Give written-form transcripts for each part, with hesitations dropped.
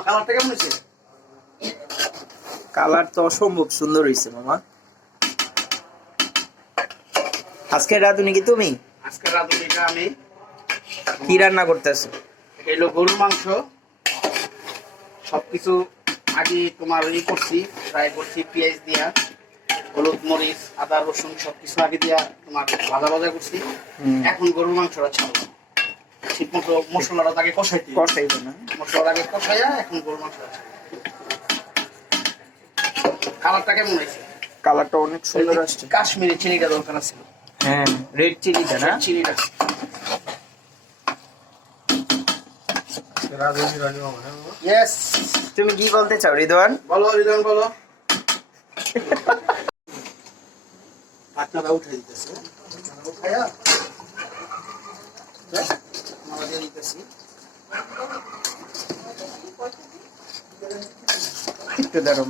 মামা কালারটা কেমন হয়েছে? কালার তো অসম্ভব সুন্দর হয়েছে মামা। আজকে রাঁধুনি কি তুমি? আজকে রাঁধুনিটা আমি। কি রান্না করতেছো? এলো গরুর মাংস, সবকিছু আগে তোমার করছি, ফ্রাই করছি পেঁয়াজ দিয়া, হলুদ মরিচ আদা রসুন সবকিছু আগে দিয়া তোমার ভাজা ভাজা করছি। এখন গরুর মাংসটা ছাড়বো, ঠিক মতো মশলাটা আগে কষাইবো না, মশলাটা আগে কষাইয়া এখন গরুর মাংসটা ছাড়বো। কালারটা কেমন হয়েছে? কালারটা অনেক সুন্দর আসছে। কাশ্মীরি চিনিটা দরকার আছে। হ্যাঁ, রেড চিলিটা না? চিনিটা ইয়েস। তুমি কি বলতে চাও রিদওয়ান? বলো রিদওয়ান বলো। আপনারা উঠে দিতেছে, উঠাইয়া আমরা দিয়ে দিতেছি। একটু দাঁড়ো।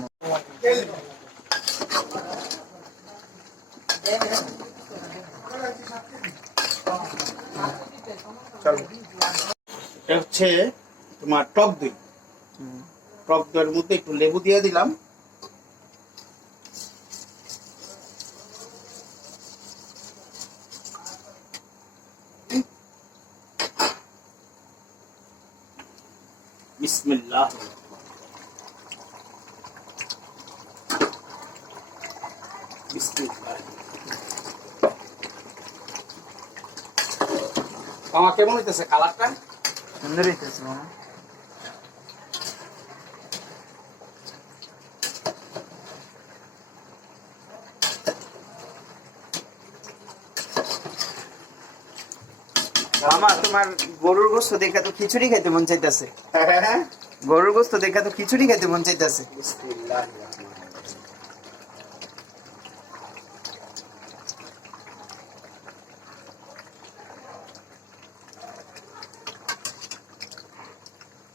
চলো, এটা হচ্ছে তোমার টক দই। টক দইয়ের মধ্যে একটু লেবু দিয়ে দিলাম। বিসমিল্লাহ। বিসমিল্লাহ। মামা কেমন হইতেছে কালারটা? সুন্দর হইতেছে মামা। মামা তোমার গরুর গোস্ত দেখা তো খিচুড়ি খাইতে মন চাইতেছে। গরুর গোস্ত দেখা তো খিচুড়ি খাইতে মন চাইতেছে।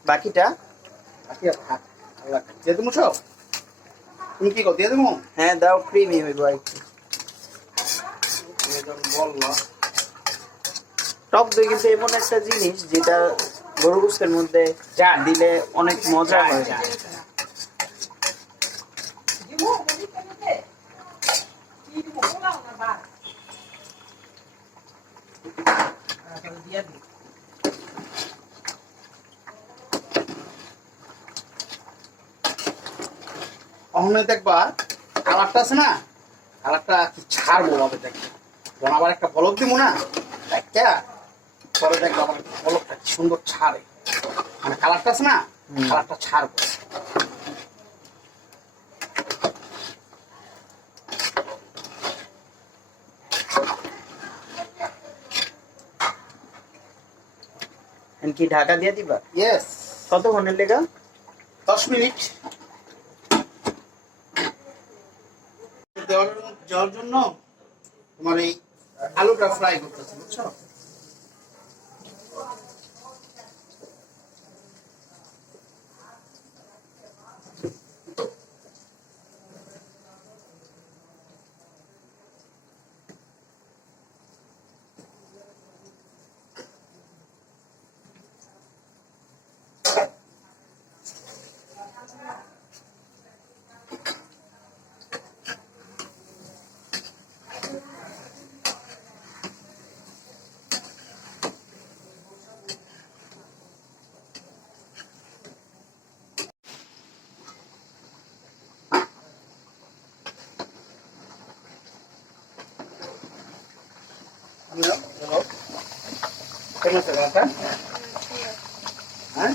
বাকিটা দিয়ে দেবো সব? তুমি কি কর দিয়ে দেবো? হ্যাঁ দাও, ক্রিমি হইব একটু। টক দই কিন্তু এমন একটা জিনিস যেটা গরু গোস্তের মধ্যে দিলে অনেক মজা হয়। অহনে দেখবা কালারটা আছে না, কালারটা কি ছাড়বো ভাবে দেখবে, যখন আবার একটা বলক দিব না একটা পরে দেখবো আবার বলকটা কি সুন্দর ছাড়ে, মানে কালারটা আছে না, কালারটা ছাড়বো। কি ঢাকা দিয়ে দিবা? ইয়েস। কতক্ষণের লেগা? 10 মিনিট দেওয়ার জন্য তোমার এই আলুটা ফ্রাই করতেছি, বুঝছো? কেমন আছে? হ্যাঁ,